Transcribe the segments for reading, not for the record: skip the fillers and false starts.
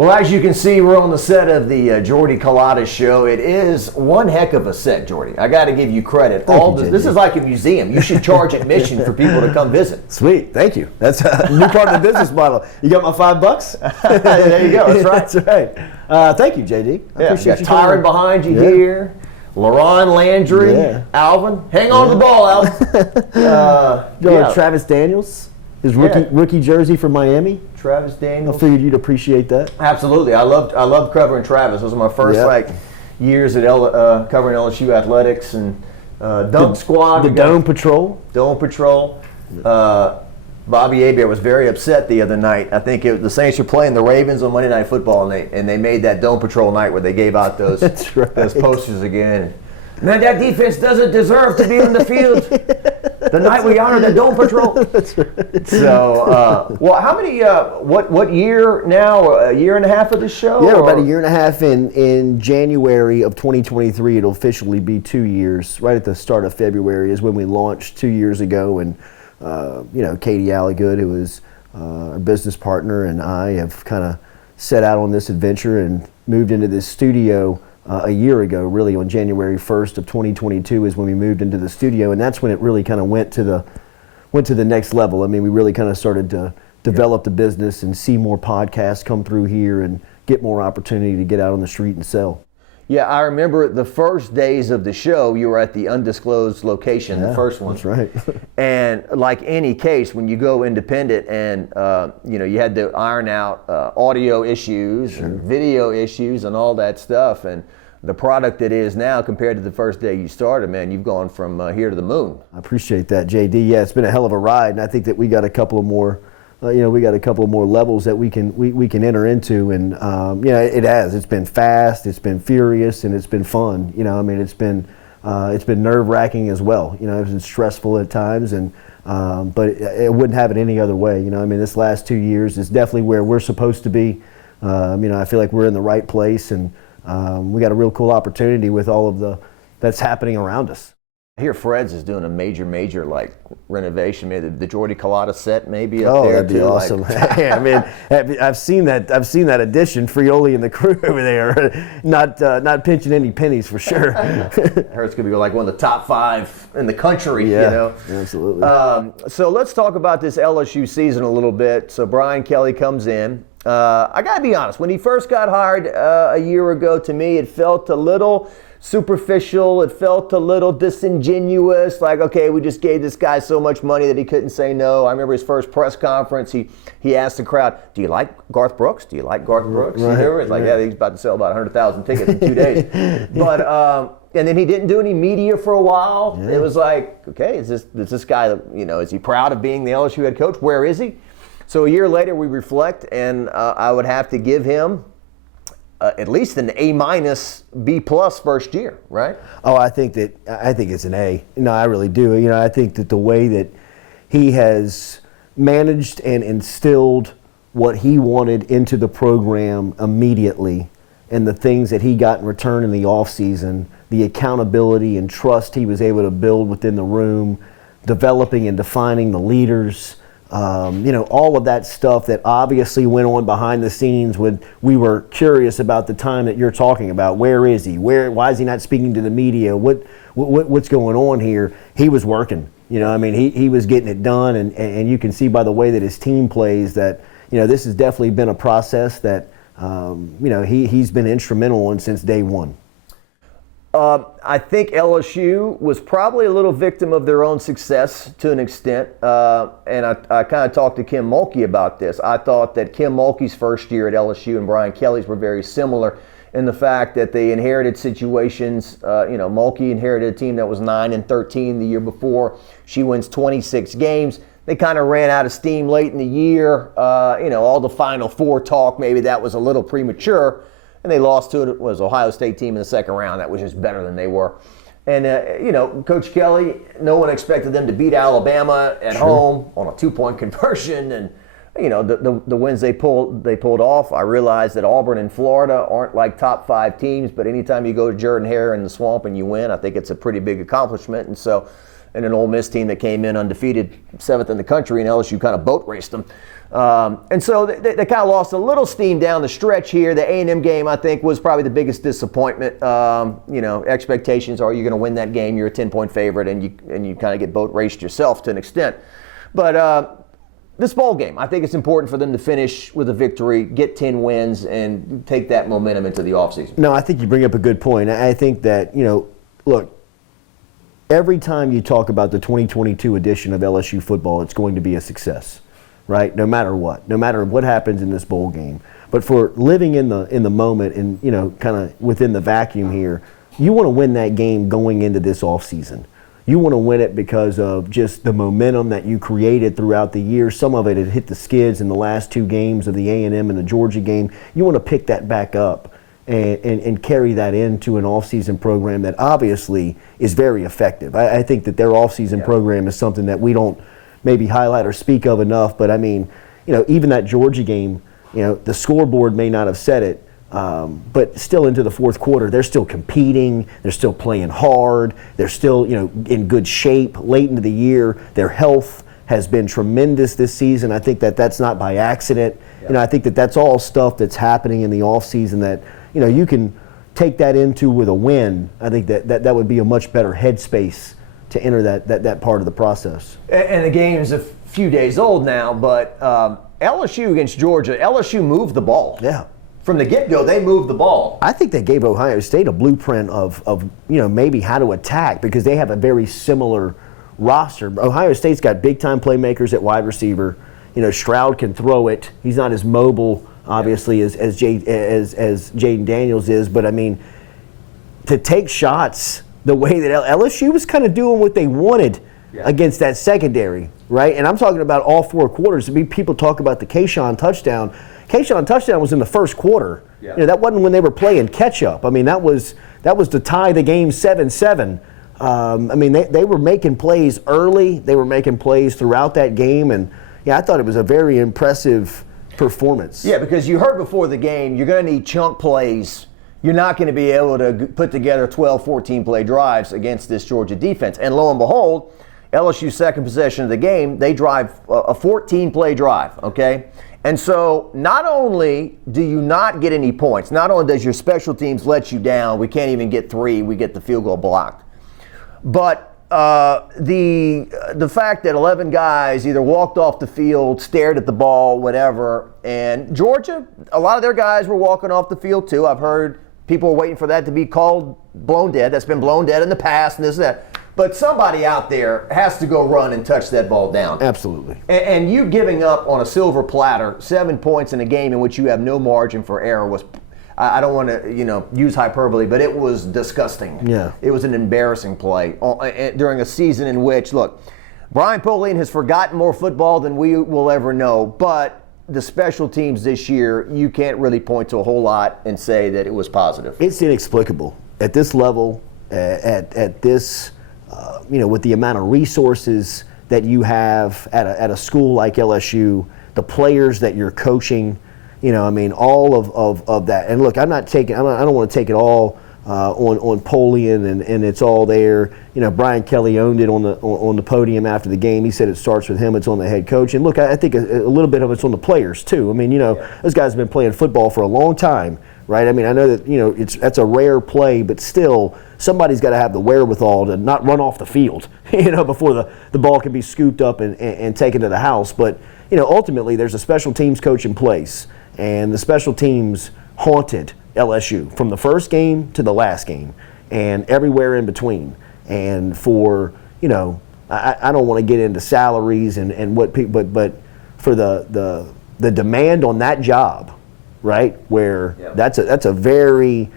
Well, as you can see, we're on the set of the Jordy Culotta show. It is one heck of a set, Jordy. I got to give you credit. This is like a museum. You should charge admission for people to come visit. Sweet, thank you. That's a new part of the business model. You got my $5? There you go. That's right. That's right. Thank you, JD. I appreciate you. Tyron behind you here. LaRon Landry, Alvin. Hang on to the ball, Alvin. Travis Daniels, his rookie jersey from Miami. Travis Daniels. I figured you'd appreciate that. Absolutely. I loved covering Travis. Those were my first years at covering LSU athletics and Dunk Squad. The Dome Patrol. Dome Patrol. Bobby Hebert was very upset the other night. I think the Saints were playing the Ravens on Monday Night Football, and they made that Dome Patrol night where they gave out those those posters again. Man, that defense doesn't deserve to be on the field. The night we honor the Dome Patrol. That's right. So, well, how many? What year now? A year and a half of the show? Yeah, about a year and a half. In January of 2023, it'll officially be 2 years. Right at the start of February is when we launched 2 years ago, and Katie Alligood, who is our business partner, and I have kind of set out on this adventure and moved into this studio a year ago. Really, on January 1st of 2022 is when we moved into the studio, and that's when it really kind of went to the next level. I mean, we really kind of started to develop the business and see more podcasts come through here and get more opportunity to get out on the street and sell. Yeah, I remember the first days of the show, you were at the undisclosed location, the first one. That's right. And like any case, when you go independent and, you had to iron out audio issues and video issues and all that stuff. And the product it is now compared to the first day you started, man, you've gone from here to the moon. I appreciate that, JD. Yeah, it's been a hell of a ride, and I think that we got a couple of more levels that we can enter into, and it has. It's been fast, it's been furious, and it's been fun. It's been nerve-wracking as well. It's been stressful at times, and but it wouldn't have it any other way. This last 2 years is definitely where we're supposed to be. I feel like we're in the right place, and we got a real cool opportunity with all of that's happening around us. I hear Fred's is doing a major renovation. Maybe the Jordy Culotta set maybe up there. Oh, that'd be awesome. I've seen that addition, Frioli and the crew over there, not pinching any pennies for sure. I heard it's gonna be like one of the top 5 in the country. Yeah, absolutely. So let's talk about this LSU season a little bit. So Brian Kelly comes in. I gotta be honest. When he first got hired a year ago, to me it felt a little superficial. It felt a little disingenuous, like, okay, we just gave this guy so much money that he couldn't say no. I remember his first press conference, he asked the crowd, do you like Garth Brooks? Do you like Garth Brooks? Right, it's like, yeah, he's about to sell about 100,000 tickets in 2 days. But and then he didn't do any media for a while. Yeah. It was like, okay, is this guy, is he proud of being the LSU head coach? Where is he? So a year later we reflect, and I would have to give him at least an A-, B+ first year, right? Oh, I think it's an A. No, I really do. I think that the way that he has managed and instilled what he wanted into the program immediately, and the things that he got in return in the offseason, the accountability and trust he was able to build within the room, developing and defining the leaders, all of that stuff that obviously went on behind the scenes when we were curious about the time that you're talking about. Where is he? Why is he not speaking to the media? What's going on here? He was working. He was getting it done, and you can see by the way that his team plays that, this has definitely been a process that, he's been instrumental in since day one. I think LSU was probably a little victim of their own success to an extent, and I kind of talked to Kim Mulkey about this. I thought that Kim Mulkey's first year at LSU and Brian Kelly's were very similar in the fact that they inherited situations. Mulkey inherited a team that was 9-13 the year before. She wins 26 games. They kind of ran out of steam late in the year. All the Final Four talk, maybe that was a little premature. And they lost to it was Ohio State team in the second round. That was just better than they were. And, Coach Kelly, no one expected them to beat Alabama at home on a 2-point conversion. And, the wins they pulled off. I realized that Auburn and Florida aren't like top 5 teams, but anytime you go to Jordan-Hare in the swamp and you win, I think it's a pretty big accomplishment. And so, and an Ole Miss team that came in undefeated, 7th in the country, and LSU kind of boat raced them. And so they kind of lost a little steam down the stretch here. The A&M game, I think, was probably the biggest disappointment. Expectations are you're going to win that game. You're a 10-point favorite, and you kind of get boat raced yourself to an extent. But this bowl game, I think it's important for them to finish with a victory, get 10 wins, and take that momentum into the offseason. No, I think you bring up a good point. I think that, look, every time you talk about the 2022 edition of LSU football, it's going to be a success, right? No matter what happens in this bowl game. But for living in the moment and, kind of within the vacuum here, you want to win that game going into this offseason. You want to win it because of just the momentum that you created throughout the year. Some of it had hit the skids in the last two games of the A&M and the Georgia game. You want to pick that back up and carry that into an off-season program that obviously is very effective. I think that their off-season program is something that we don't maybe highlight or speak of enough. But, I mean, even that Georgia game, the scoreboard may not have said it, but still into the fourth quarter, they're still competing. They're still playing hard. They're still, in good shape late into the year. Their health has been tremendous this season. I think that that's not by accident. I think that that's all stuff that's happening in the offseason that, you can take that into with a win. I think that would be a much better headspace to enter that part of the process. And the game is a few days old now, but LSU against Georgia, LSU moved the ball. Yeah. From the get-go, they moved the ball. I think they gave Ohio State a blueprint of maybe how to attack because they have a very similar roster. Ohio State's got big-time playmakers at wide receiver. Stroud can throw it. He's not as mobile, obviously, as Jaden Daniels is. But, I mean, to take shots the way that LSU was kind of doing what they wanted against that secondary, right? And I'm talking about all four quarters. I mean, people talk about the Keyshawn touchdown. Keyshawn touchdown was in the first quarter. Yeah. That wasn't when they were playing catch-up. I mean, that was to tie the game 7-7. I mean, they were making plays early. They were making plays throughout that game. And, I thought it was a very impressive performance. Yeah, because you heard before the game, you're going to need chunk plays. You're not going to be able to put together 12, 14-play drives against this Georgia defense. And lo and behold, LSU's second possession of the game, they drive a 14-play drive, okay? And so not only do you not get any points, not only does your special teams let you down, we can't even get 3, we get the field goal blocked. But the fact that 11 guys either walked off the field, stared at the ball, whatever, and Georgia, a lot of their guys were walking off the field too. I've heard people are waiting for that to be called blown dead. That's been blown dead in the past and this and that. But somebody out there has to go run and touch that ball down. Absolutely. And you giving up on a silver platter 7 points in a game in which you have no margin for error was, I don't want to use hyperbole, but it was disgusting. Yeah. It was an embarrassing play during a season in which, look, Brian Polian has forgotten more football than we will ever know, but the special teams this year, you can't really point to a whole lot and say that it was positive. It's inexplicable. At this level, at this, with the amount of resources that you have at a school like LSU, the players that you're coaching, all of that. And look, I don't want to take it all on Polian and it's all there. Brian Kelly owned it on the podium after the game. He said it starts with him, it's on the head coach. And look, I think a little bit of it's on the players too. I mean, those guys have been playing football for a long time, right? I mean, I know that, that's a rare play, but still somebody's got to have the wherewithal to not run off the field, before the ball can be scooped up and taken to the house. But, ultimately there's a special teams coach in place, and the special teams haunted LSU from the first game to the last game and everywhere in between. And for, I don't want to get into salaries and what people, but for the demand on that job, right, where that's a very,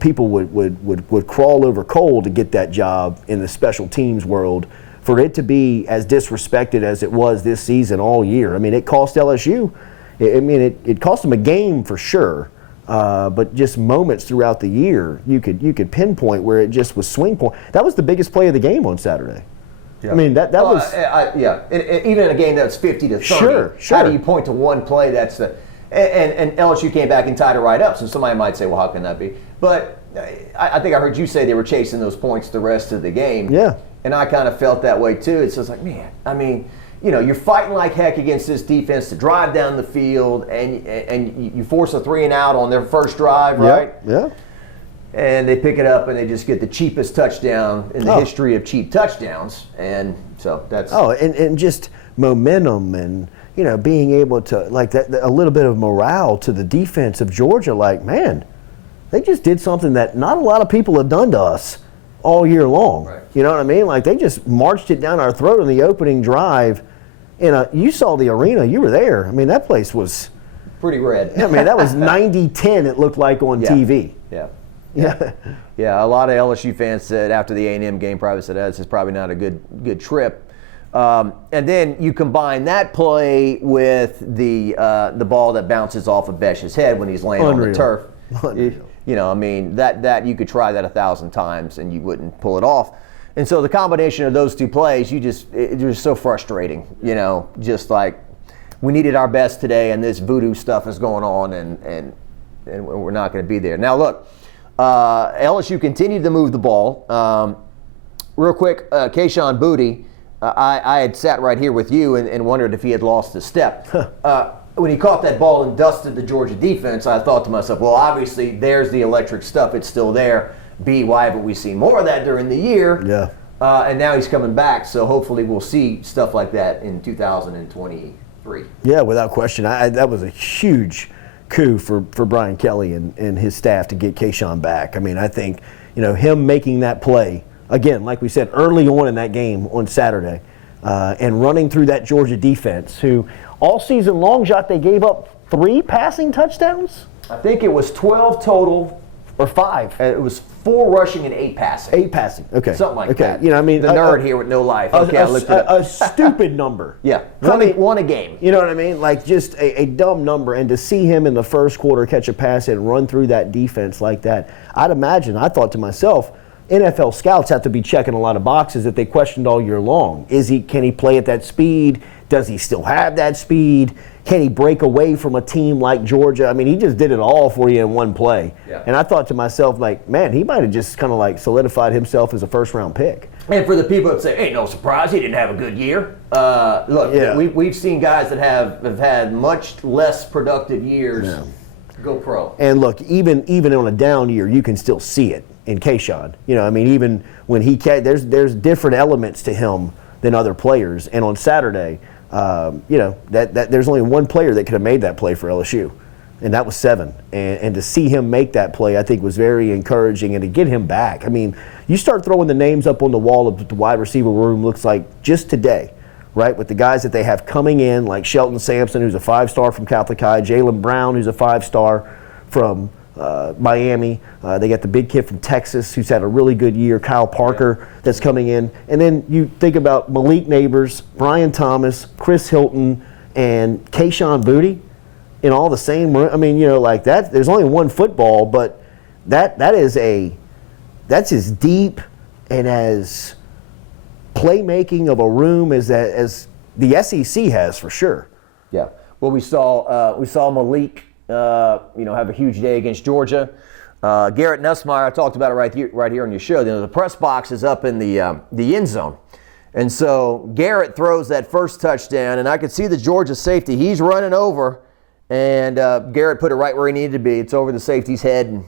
people would crawl over coal to get that job in the special teams world. For it to be as disrespected as it was this season all year, I mean, it cost LSU. It cost them a game for sure, but just moments throughout the year, you could pinpoint where it just was swing point. That was the biggest play of the game on Saturday. Yeah. I mean, that was even in a game that's 50-30. Sure. How do you point to one play that's the and LSU came back and tied it right up? So somebody might say, well, how can that be? But I think I heard you say they were chasing those points the rest of the game. Yeah. And I kind of felt that way too. It's just like, man, I mean, you're fighting like heck against this defense to drive down the field, and you force a 3 and out on their first drive, right? Yeah. And they pick it up and they just get the cheapest touchdown in the history of cheap touchdowns, and so that's and just momentum and being able to like that, a little bit of morale to the defense of Georgia. Like, man, they just did something that not a lot of people have done to us all year long. Right. You know what I mean? Like, they just marched it down our throat in the opening drive. You saw the arena. You were there. I mean, that place was pretty red. I mean, that was 90-10. It looked like on TV. Yeah. A lot of LSU fans said after the A&M game, probably said, "This is probably not a good trip." And then you combine that play with the ball that bounces off of Besh's head when he's laying on the turf. I mean, that you could try that 1,000 times and you wouldn't pull it off. And so the combination of those two plays, it was so frustrating. Just like we needed our best today, and this voodoo stuff is going on, and we're not going to be there. Now look, LSU continued to move the ball. Real quick, Keyshawn Boutte. I had sat right here with you and wondered if he had lost his step. When he caught that ball and dusted the Georgia defense, I thought to myself, well, obviously there's the electric stuff. It's still there. B, why haven't we seen more of that during the year? Yeah. And now he's coming back, so hopefully we'll see stuff like that in 2023. Yeah, without question. That was a huge coup for Brian Kelly and his staff to get Keyshawn back. I mean, I think, him making that play, again, like we said, early on in that game on Saturday, and running through that Georgia defense, who all season long, Jacques, they gave up 3 passing touchdowns? I think it was 12 total. Or 5. It was 4 rushing and 8 passing. 8 passing. Okay. Something like that. I mean, the nerd here with no life. Okay, I looked it up. A stupid number. Yeah. One a game. You know what I mean? Like, just a dumb number. And to see him in the first quarter catch a pass and run through that defense like that, I thought to myself, NFL scouts have to be checking a lot of boxes that they questioned all year long. Can he play at that speed? Does he still have that speed? Can he break away from a team like Georgia? I mean, he just did it all for you in one play. Yeah. And I thought to myself, like, man, he might have just kind of like solidified himself as a first-round pick. And for the people that say, hey, no surprise, he didn't have a good year. We've seen guys that have had much less productive years go pro. And look, even on a down year, you can still see it in Keyshawn. I mean, even when there's different elements to him than other players. And on Saturday, that there's only one player that could have made that play for LSU, and that was 7. And to see him make that play, I think, was very encouraging. And to get him back, I mean, you start throwing the names up on the wall of the wide receiver room, looks like just today, right, with the guys that they have coming in, like Shelton Sampson, who's a 5-star from Catholic High, Jalen Brown, who's a 5-star from Miami. They got the big kid from Texas who's had a really good year, Kyle Parker, that's coming in. And then you think about Malik Neighbors, Brian Thomas, Chris Hilton, and Keyshawn Boutte in all the same room. I mean, like that. There's only one football, but that's as deep and as playmaking of a room as the SEC has for sure. Yeah. Well, we saw Malik have a huge day against Georgia. Garrett Nussmeier, I talked about it right here on your show. The press box is up in the end zone. And so Garrett throws that first touchdown, and I could see the Georgia safety. He's running over, and Garrett put it right where he needed to be. It's over the safety's head, and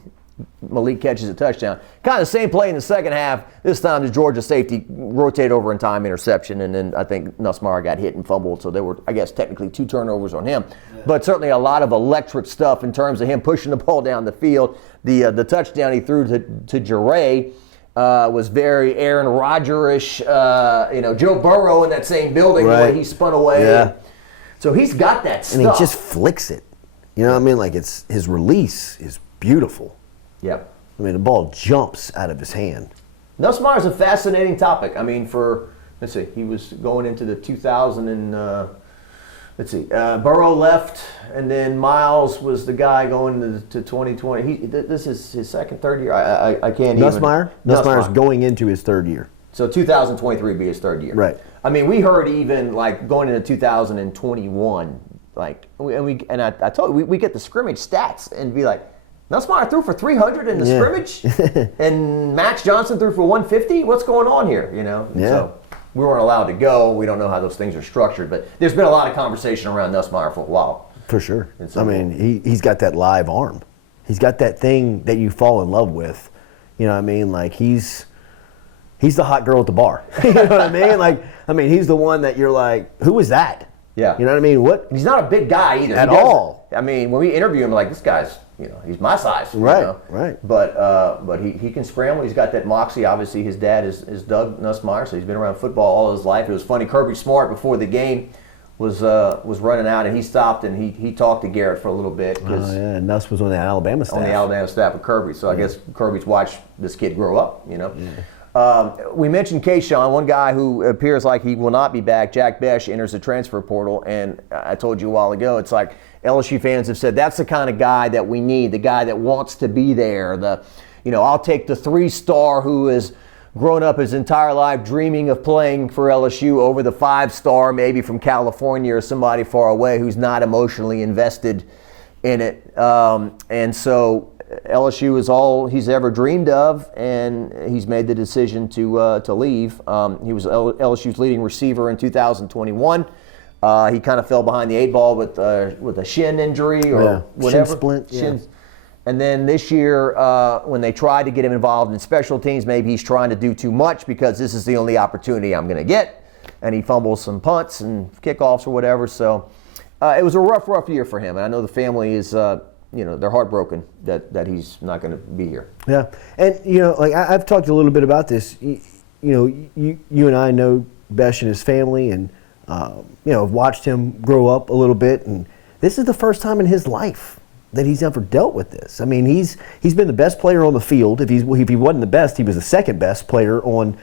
Malik catches a touchdown. Kind of the same play in the second half. This time the Georgia safety rotated over in time, interception, and then I think Nussmeier got hit and fumbled. So there were, I guess, technically 2 turnovers on him. Yeah. But certainly a lot of electric stuff in terms of him pushing the ball down the field. The touchdown he threw to Jure was very Aaron Rodgers-ish. Joe Burrow in that same building, right. The way he spun away. Yeah. So he's got that stuff. And he just flicks it. You know what I mean? Like, his release is beautiful. Yep. I mean, the ball jumps out of his hand. Nussmeier is a fascinating topic. I mean, he was going into the 2000 and, Burrow left, and then Miles was the guy going to 2020. This is his third year. I can't Nussmeier? Nussmeier's going into his 3rd year. So 2023 would be his 3rd year. Right. I mean, we heard even, like, going into 2021, like, and I told you, we get the scrimmage stats and be like, Nussmeier threw for 300 in the scrimmage, and Max Johnson threw for 150. What's going on here? Yeah. So we weren't allowed to go. We don't know how those things are structured, but there's been a lot of conversation around Nussmeier for a while. For sure. So, I mean, he's got that live arm. He's got that thing that you fall in love with. You know what I mean? Like, he's the hot girl at the bar. You know what I mean? Like, I mean, he's the one that you're like, who is that? Yeah. You know what I mean? What? He's not a big guy either. At all. I mean, when we interview him, like, this guy's, he's my size. Right, you know? right. But he can scramble. He's got that moxie. Obviously, his dad is Doug Nussmeier, so he's been around football all his life. It was funny. Kirby Smart, before the game, was running out, and he stopped and he talked to Garrett for a little bit. Oh, yeah. Nuss was on the Alabama staff. On the Alabama staff with Kirby. So I guess Kirby's watched this kid grow up, Yeah. We mentioned Keyshawn, one guy who appears like he will not be back. Jack Besh enters the transfer portal, and I told you a while ago, it's like LSU fans have said that's the kind of guy that we need, the guy that wants to be there. I'll take the 3-star who has grown up his entire life dreaming of playing for LSU over the 5-star maybe from California or somebody far away who's not emotionally invested in it. And so LSU is all he's ever dreamed of, and he's made the decision to leave. He was LSU's leading receiver in 2021. He kind of fell behind the 8 ball with a shin injury or whatever. Shin splint. Yeah. And then this year, when they tried to get him involved in special teams, maybe he's trying to do too much because this is the only opportunity I'm going to get. And he fumbles some punts and kickoffs or whatever. So it was a rough year for him. And I know the family is they're heartbroken that he's not going to be here. Yeah, and like I've talked a little bit about this. You and I know Besh and his family, and I've watched him grow up a little bit, and this is the first time in his life that he's ever dealt with this. I mean, he's been the best player on the field. If he wasn't the best, he was the second best player on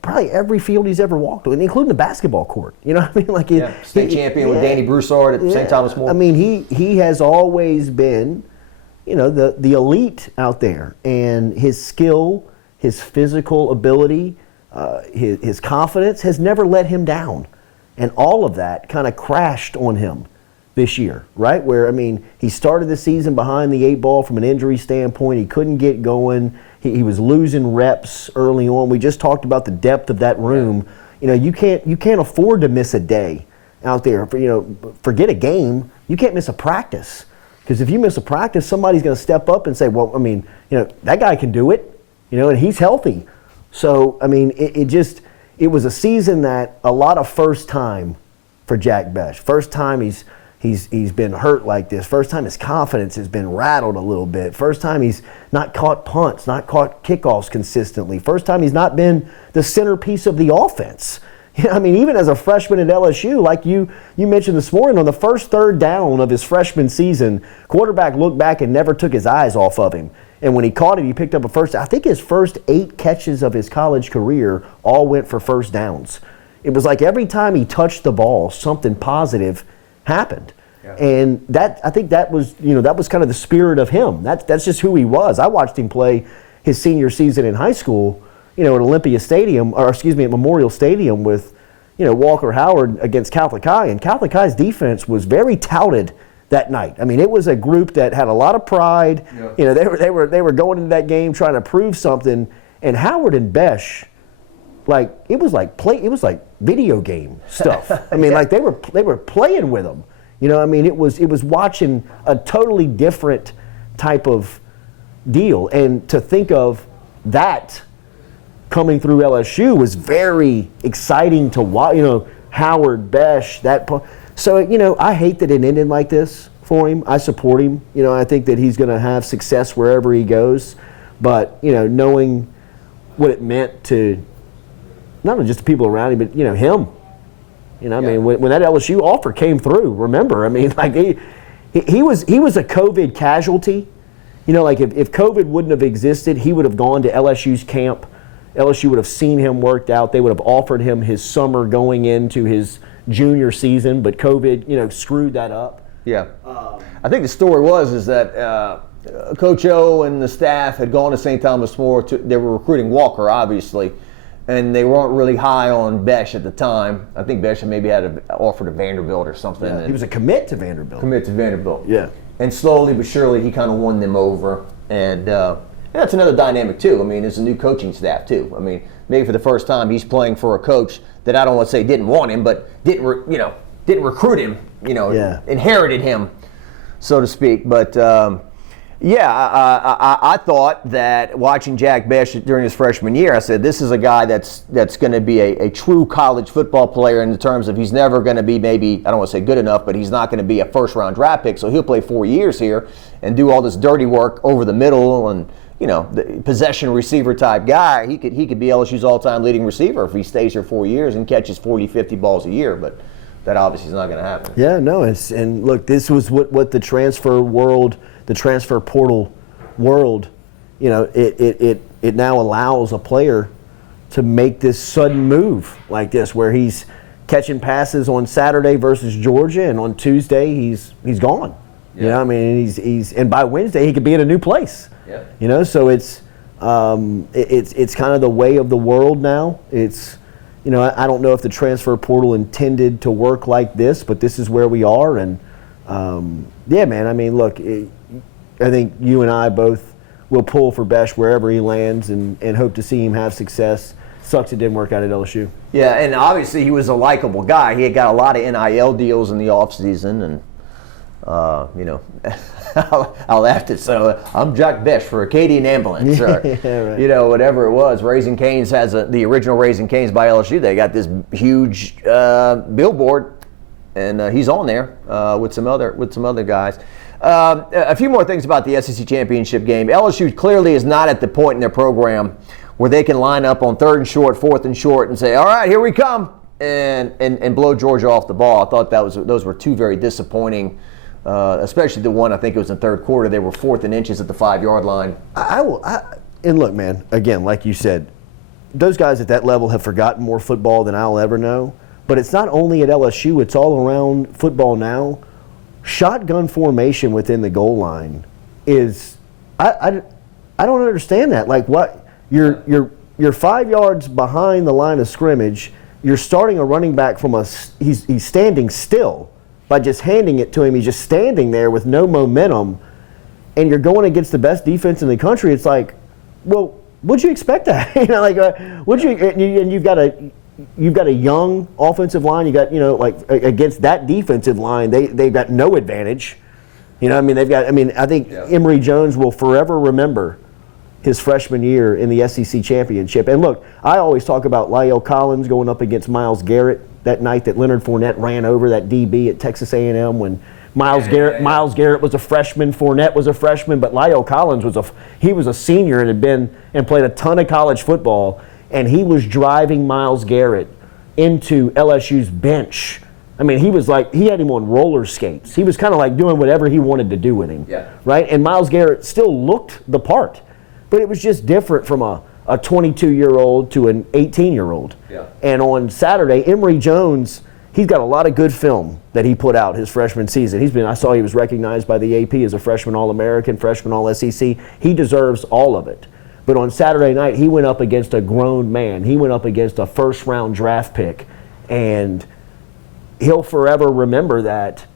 probably every field he's ever walked on, including the basketball court. You know what I mean? Like state champion with Danny Broussard at St. Thomas More. I mean, he has always been, the elite out there, and his skill, his physical ability, his confidence has never let him down, and all of that kind of crashed on him this year, right? Where, I mean, he started the season behind the 8 ball from an injury standpoint. He couldn't get going. He was losing reps early on. We just talked about the depth of that room. You can't afford to miss a day out there. Forget a game. You can't miss a practice, because if you miss a practice, somebody's going to step up and say, well, I mean, that guy can do it, and he's healthy. So, I mean, it was a season that a lot of first time for Jack Besh. First time he's been hurt like this. First time his confidence has been rattled a little bit. First time he's not caught punts, not caught kickoffs consistently. First time he's not been the centerpiece of the offense. I mean, even as a freshman at LSU, like you mentioned this morning, on the first 3rd down of his freshman season, quarterback looked back and never took his eyes off of him. And when he caught it, he picked up I think his first 8 catches of his college career all went for first downs. It was like every time he touched the ball, something positive happened. Yeah. And I think that was kind of the spirit of him. That's just who he was. I watched him play his senior season in high school, at Memorial Stadium with, Walker Howard against Catholic High, and Catholic High's defense was very touted that night. I mean, it was a group that had a lot of pride. Yeah. They were going into that game trying to prove something, and Howard and Besh, it was like video game stuff. I mean, like they were playing with them. I mean, it was watching a totally different type of deal, and to think of that coming through LSU was very exciting to watch. Howard, Besh, So, I hate that it ended like this for him. I support him. I think that he's going to have success wherever he goes. But, knowing what it meant to not just the people around him, but, him. I mean, when that LSU offer came through, remember, I mean, like he was a COVID casualty. If COVID wouldn't have existed, he would have gone to LSU's camp. LSU would have seen him worked out. They would have offered him his summer going into his junior season, but COVID, screwed that up. Yeah. I think the story is that Coach O and the staff had gone to St. Thomas More. They were recruiting Walker, obviously, and they weren't really high on Besh at the time. I think Besh maybe had an offer to Vanderbilt or something. Yeah, he was a commit to Vanderbilt. Commit to Vanderbilt. Yeah. And slowly but surely, he kind of won them over. And And that's another dynamic too. I mean, it's a new coaching staff too. I mean, maybe for the first time he's playing for a coach that I don't want to say didn't want him, but didn't recruit him. Inherited him, so to speak. But I thought that watching Jack Besh during his freshman year, I said this is a guy that's going to be a true college football player in the terms of he's never going to be maybe, I don't want to say good enough, but he's not going to be a first-round draft pick. So he'll play 4 years here and do all this dirty work over the middle and the possession receiver type guy. He could be LSU's all-time leading receiver if he stays here 4 years and catches 40, 50 balls a year. But that obviously is not going to happen. Yeah, no, and look, this was what the transfer world, the transfer portal world, it now allows a player to make this sudden move like this, where he's catching passes on Saturday versus Georgia, and on Tuesday he's gone. Yeah. He's and by Wednesday he could be in a new place. Yeah. So it's kind of the way of the world now. It's I don't know if the transfer portal intended to work like this, but this is where we are. And, man, I mean, look, I think you and I both will pull for Besh wherever he lands and hope to see him have success. Sucks it didn't work out at LSU. Yeah, and obviously he was a likable guy. He had got a lot of NIL deals in the offseason, and, I laughed at I'm Jack Besh for Acadian Ambulance, or right. Whatever it was. Raising Cane's has the original Raising Cane's by LSU. They got this huge billboard, and he's on there with some other guys. A few more things about the SEC championship game. LSU clearly is not at the point in their program where they can line up on 3rd and short, 4th and short, and say, "All right, here we come," and blow Georgia off the ball. I thought those were two very disappointing. Especially the one, I think it was in the 3rd quarter, they were 4th and inches at the 5-yard line. And look, man, again, like you said, those guys at that level have forgotten more football than I'll ever know. But it's not only at LSU, it's all around football now. Shotgun formation within the goal line is, I don't understand that. Like, what? You're 5 yards behind the line of scrimmage. You're starting a running back from he's standing still. By just handing it to him, he's just standing there with no momentum, and you're going against the best defense in the country. It's like, well, what'd you expect that? And you've got a young offensive line. You got against that defensive line, they've got no advantage. I think Emory Jones will forever remember his freshman year in the SEC championship. And look, I always talk about Lyle Collins going up against Myles Garrett that night that Leonard Fournette ran over that DB at Texas A&M when Myles Garrett was a freshman, Fournette was a freshman, but Lyle Collins was a senior and had been and played a ton of college football, and he was driving Myles Garrett into LSU's bench. I mean, he had him on roller skates. He was kind of like doing whatever he wanted to do with him, right? And Myles Garrett still looked the part, but it was just different from a 22-year-old to an 18-year-old. Yeah. And on Saturday, Emory Jones, he's got a lot of good film that he put out his freshman season. I saw he was recognized by the AP as a freshman All-American, freshman All-SEC. He deserves all of it. But on Saturday night, he went up against a grown man. He went up against a first-round draft pick. And he'll forever remember that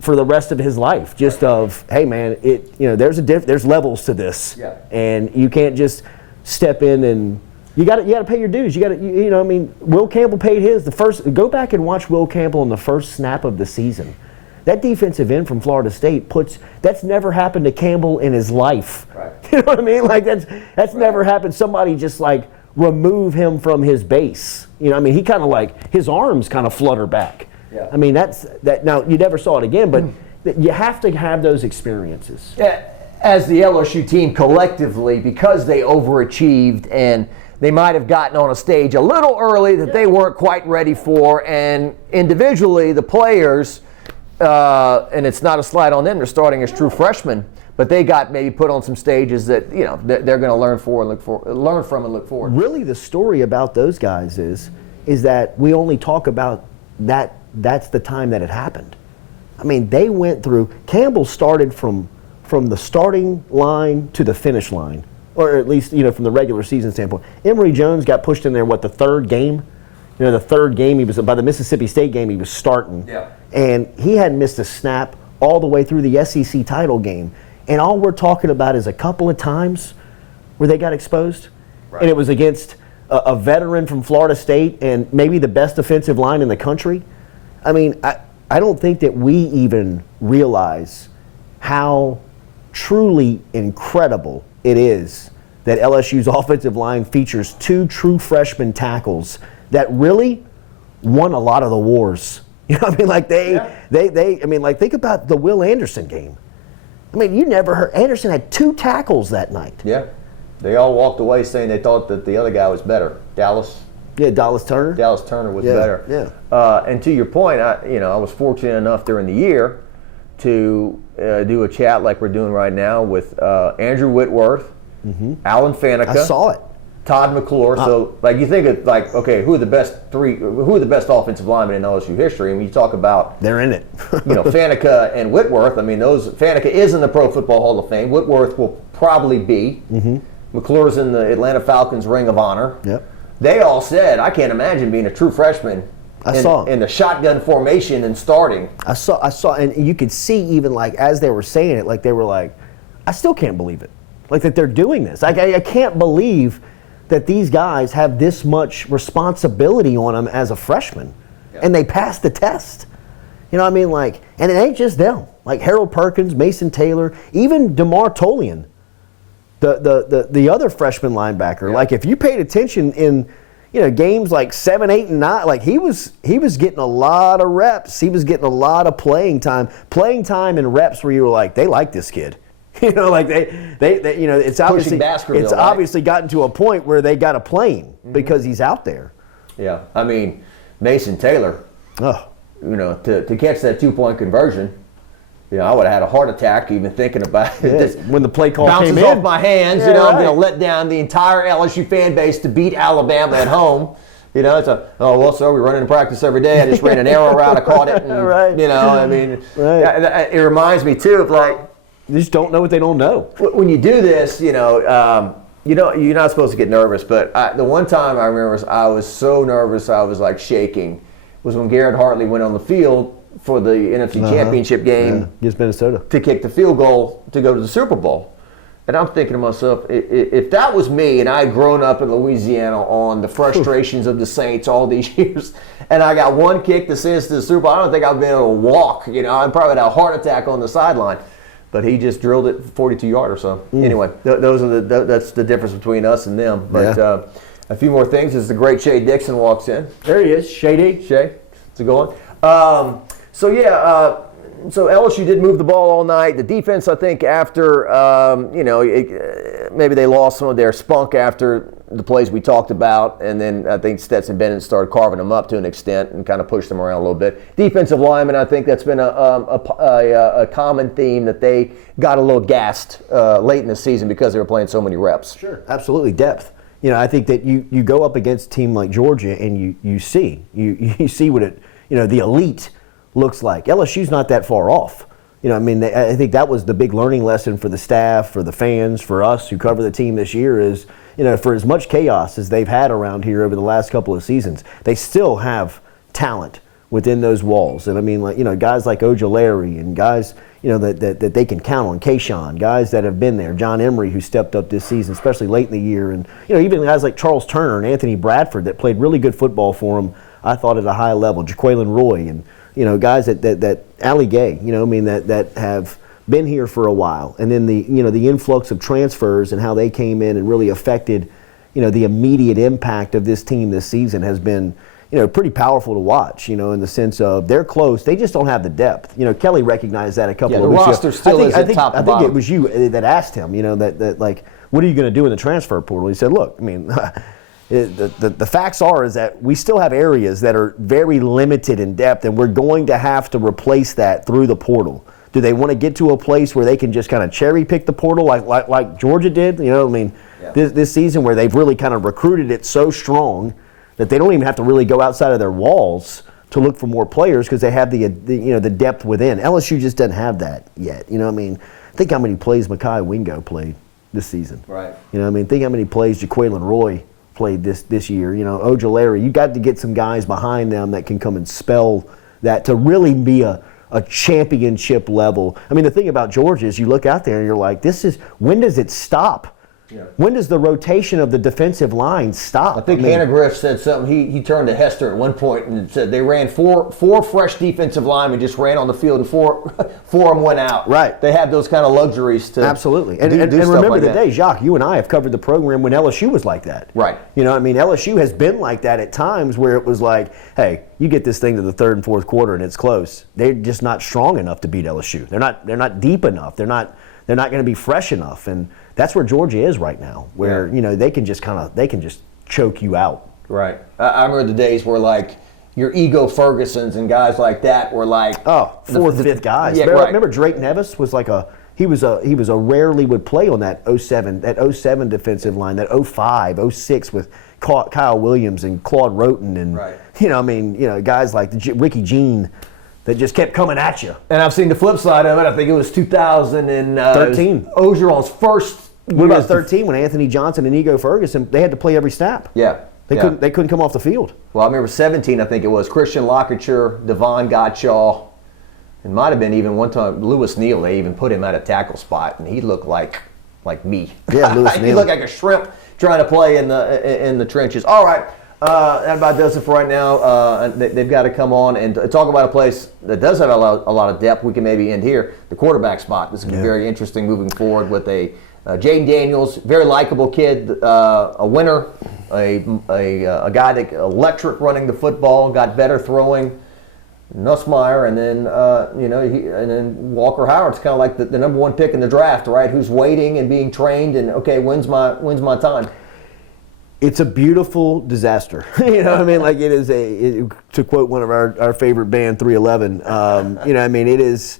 for the rest of his life. Just of, hey man, there's levels to this, and you can't just step in and you got to pay your dues. Will Campbell paid his. Go back and watch Will Campbell in the first snap of the season. That defensive end from Florida State that's never happened to Campbell in his life. Right. You know what I mean? Like that's never happened. Somebody just remove him from his base. He kind of his arms kind of flutter back. Yeah. I mean, now you never saw it again, but you have to have those experiences. Yeah, as the LSU team collectively, because they overachieved and they might have gotten on a stage a little early that they weren't quite ready for, and individually the players, and it's not a slight on them, they're starting as true freshmen, but they got maybe put on some stages that they're going to learn from and look forward. Really, the story about those guys is that we only talk about that. That's the time that it happened. I mean, they went through. Campbell started from the starting line to the finish line, or at least from the regular season standpoint. Emory Jones got pushed in there. The third game? The third game he was by the Mississippi State game he was starting, and he hadn't missed a snap all the way through the SEC title game. And all we're talking about is a couple of times where they got exposed? Right. And it was against a veteran from Florida State and maybe the best defensive line in the country. I mean, I don't think that we even realize how truly incredible it is that LSU's offensive line features 2 true freshman tackles that really won a lot of the wars. You know what I mean? Like I mean, like think about the Will Anderson game. I mean, you never heard Anderson had 2 tackles that night. Yeah. They all walked away saying they thought that the other guy was better. Dallas. Yeah, Dallas Turner. Dallas Turner was better. Yeah. And to your point, I was fortunate enough during the year to do a chat like we're doing right now with Andrew Whitworth, Alan Faneca. I saw it. Todd McClure. So, like, you think of, like, okay, who are the best offensive linemen in LSU history? I mean, you talk about, they're in it. Faneca and Whitworth. I mean, Faneca is in the Pro Football Hall of Fame. Whitworth will probably be. McClure's in the Atlanta Falcons Ring of Honor. Yep. They all said, I can't imagine being a true freshman in the shotgun formation and starting. I saw, and you could see even like as they were saying it, like they were like, I still can't believe it. Like that they're doing this. I can't believe that these guys have this much responsibility on them as a freshman, and they passed the test. You know what I mean? Like, and it ain't just them. Like Harold Perkins, Mason Taylor, even DeMar Tolian, the other freshman linebacker. Yeah. Like if you paid attention in games like 7, 8, and 9, like he was getting a lot of reps. He was getting a lot of playing time and reps where you were like, they like this kid. Like they it's obviously gotten to a point where they got to play him because he's out there. Yeah, I mean, Mason Taylor. Oh, to catch that 2-point conversion, I would have had a heart attack even thinking about it. This, when the play call bounces came in. off my hands. Yeah, I'm going to let down the entire LSU fan base to beat Alabama at home. It's sir, we run in practice every day. I just ran an arrow route, I caught it, and right. I mean, right. It reminds me too of like. They just don't know what they don't know. When you do this, you're not supposed to get nervous. But the one time I remember I was so nervous I was like shaking was when Garrett Hartley went on the field for the NFC Championship game against Minnesota to kick the field goal to go to the Super Bowl. And I'm thinking to myself, if that was me and I had grown up in Louisiana on the frustrations of the Saints all these years, and I got one kick to send us to the Super Bowl, I don't think I'd be able to walk. I'd probably had a heart attack on the sideline. But he just drilled it 42 yards or so. Anyway, that's the difference between us and them. But a few more things as the great Shay Dixon walks in. There he is, Shay D. Shay, how's it going? So LSU did move the ball all night. The defense, I think, after maybe they lost some of their spunk after the plays we talked about, and then I think Stetson Bennett started carving them up to an extent and kind of pushed them around a little bit. Defensive linemen, I think that's been a common theme that they got a little gassed late in the season because they were playing so many reps. Sure, absolutely, depth. I think that you go up against a team like Georgia and you see what it the elite looks like. LSU's not that far off. I think that was the big learning lesson for the staff, for the fans, for us who cover the team this year is, for as much chaos as they've had around here over the last couple of seasons, they still have talent within those walls. And guys like Ojulari and guys, that they can count on, Keyshawn, guys that have been there, John Emery who stepped up this season, especially late in the year, and even guys like Charles Turner and Anthony Bradford that played really good football for them, I thought at a high level, Jaquelin Roy and guys that Ali Gay, that have been here for a while, and then the influx of transfers and how they came in and really affected, the immediate impact of this team this season has been, pretty powerful to watch, in the sense of they're close, they just don't have the depth. Kelly recognized that a couple of weeks ago. The roster still isn't top to bottom. I think it was you that asked him, that like, what are you going to do in the transfer portal? He said, look, the facts is that we still have areas that are very limited in depth, and we're going to have to replace that through the portal. Do they want to get to a place where they can just kind of cherry pick the portal like Georgia did? This season where they've really kind of recruited it so strong that they don't even have to really go outside of their walls to look for more players because they have the depth within. LSU just doesn't have that yet. Think how many plays Mekhi Wingo played this season. Right. Think how many plays Jaquelin Roy played this year. Ojulari, you got to get some guys behind them that can come and spell that to really be a championship level. The thing about Georgia is you look out there and you're like, when does it stop? Yeah. When does the rotation of the defensive line stop? I think Hannah Griff said something. He turned to Hester at one point and said they ran four fresh defensive linemen just ran on the field and four of them went out. Right. They have those kind of luxuries to absolutely. And do stuff remember like the that. day, Jacques, you and I have covered the program when LSU was like that. Right. You know, I mean, LSU has been like that at times where it was like, hey, you get this thing to the third and fourth quarter and it's close. They're just not strong enough to beat LSU. They're not deep enough. They're not going to be fresh enough. And that's where Georgia is right now, where you know they can just choke you out. Right. I remember the days where like your Ego Fergusons and guys like that were like fourth, fifth guys. Yeah, remember Drake Nevis was like he was a rarely would play on that 07 defensive line, that 05, 06 with Kyle Williams and Claude Roten and guys like Ricky Jean that just kept coming at you. And I've seen the flip side of it. I think it was 2013. Ogeron's first. What about 13 when Anthony Johnson and Ego Ferguson, they had to play every snap. Yeah. They couldn't come off the field. Well, I remember 17, I think it was Christian Lockature, Devon Gottschall. It might have been even one time Lewis Neal. They even put him at a tackle spot, and he looked like me. Yeah, Lewis Neal. He looked like a shrimp trying to play in the trenches. All right, that about does it for right now. They've got to come on and talk about a place that does have a lot of depth. We can maybe end here. The quarterback spot. This is going to be very interesting moving forward with a Jaden Daniels, very likable kid, a winner, a guy that electric running the football, got better throwing. Nussmeier, and then and then Walker Howard's kind of like the number one pick in the draft, right? Who's waiting and being trained, and okay, when's my time? It's a beautiful disaster. You know what I mean? Like it is to quote one of our favorite band, 311. You know what I mean? It is.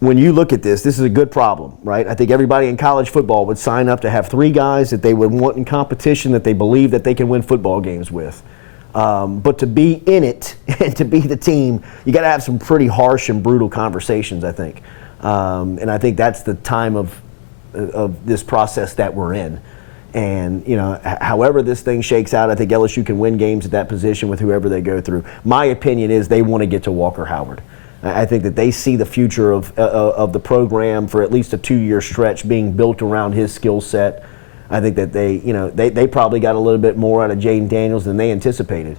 When you look at this is a good problem, right? I think everybody in college football would sign up to have three guys that they would want in competition that they believe that they can win football games with. But to be in it and to be the team, you got to have some pretty harsh and brutal conversations, I think. And I think that's the time of this process that we're in. And, you know, however this thing shakes out, I think LSU can win games at that position with whoever they go through. My opinion is they want to get to Walker Howard. I think that they see the future of the program for at least a 2-year stretch being built around his skill set. I think that they probably got a little bit more out of Jaden Daniels than they anticipated.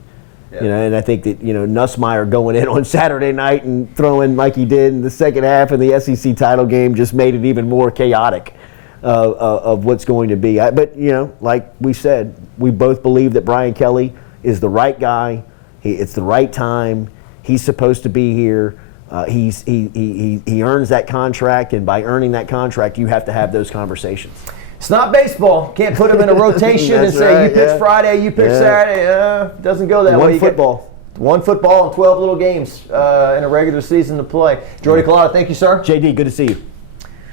Yeah. You know, and I think that Nussmeier going in on Saturday night and throwing like he did in the second half of the SEC title game just made it even more chaotic of what's going to be. But like we said, we both believe that Brian Kelly is the right guy. It's the right time. He's supposed to be here. He earns that contract, and by earning that contract, you have to have those conversations. It's not baseball. Can't put them in a rotation and say, right, you pitch Friday, you pitch Saturday. Doesn't go that way. One football and 12 little games in a regular season to play. Jordy Culotta, thank you, sir. JD, good to see you.